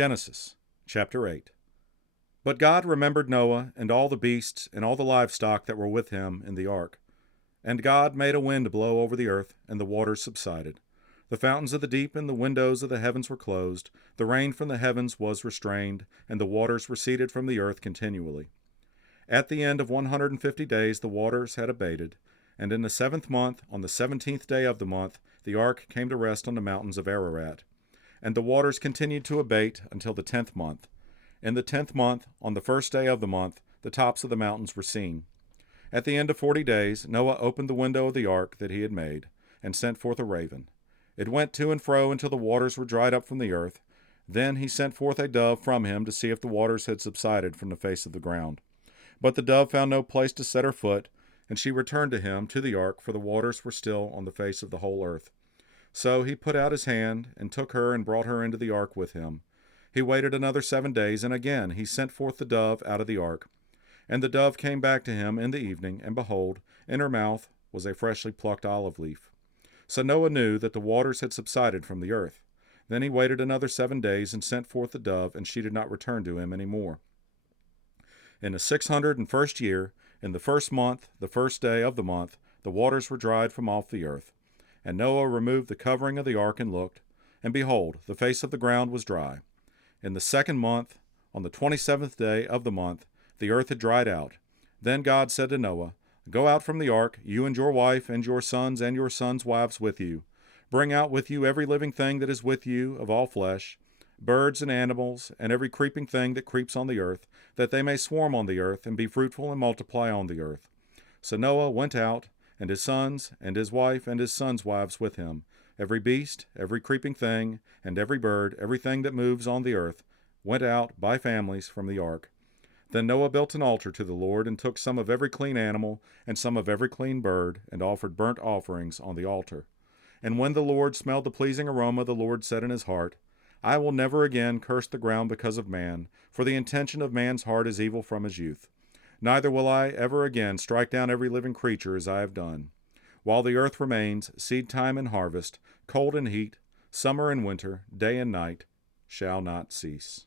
Genesis chapter 8. But God remembered Noah and all the beasts and all the livestock that were with him in the ark. And God made a wind blow over the earth, and the waters subsided. The fountains of the deep and the windows of the heavens were closed. The rain from the heavens was restrained, and the waters receded from the earth continually. At the end of 150 days the waters had abated, and in the 7th month, on the 17th day of the month, the ark came to rest on the mountains of Ararat. And the waters continued to abate until the 10th month. In the 10th month, on the 1st day of the month, the tops of the mountains were seen. At the end of 40 days, Noah opened the window of the ark that he had made, and sent forth a raven. It went to and fro until the waters were dried up from the earth. Then he sent forth a dove from him to see if the waters had subsided from the face of the ground. But the dove found no place to set her foot, and she returned to him to the ark, for the waters were still on the face of the whole earth. So he put out his hand, and took her and brought her into the ark with him. He waited another 7 days, and again he sent forth the dove out of the ark. And the dove came back to him in the evening, and behold, in her mouth was a freshly plucked olive leaf. So Noah knew that the waters had subsided from the earth. Then he waited another 7 days, and sent forth the dove, and she did not return to him any more. In the 601st year, in the 1st month, the 1st day of the month, the waters were dried from off the earth. And Noah removed the covering of the ark and looked, and behold, the face of the ground was dry. In the 2nd month, on the 27th day of the month, the earth had dried out. Then God said to Noah, "Go out from the ark, you and your wife and your sons wives with you. Bring out with you every living thing that is with you of all flesh, birds and animals, and every creeping thing that creeps on the earth, that they may swarm on the earth and be fruitful and multiply on the earth." So Noah went out, and his sons, and his wife, and his sons' wives with him. Every beast, every creeping thing, and every bird, everything that moves on the earth, went out by families from the ark. Then Noah built an altar to the Lord, and took some of every clean animal, and some of every clean bird, and offered burnt offerings on the altar. And when the Lord smelled the pleasing aroma, the Lord said in his heart, "I will never again curse the ground because of man, for the intention of man's heart is evil from his youth. Neither will I ever again strike down every living creature as I have done. While the earth remains, seed time and harvest, cold and heat, summer and winter, day and night, shall not cease."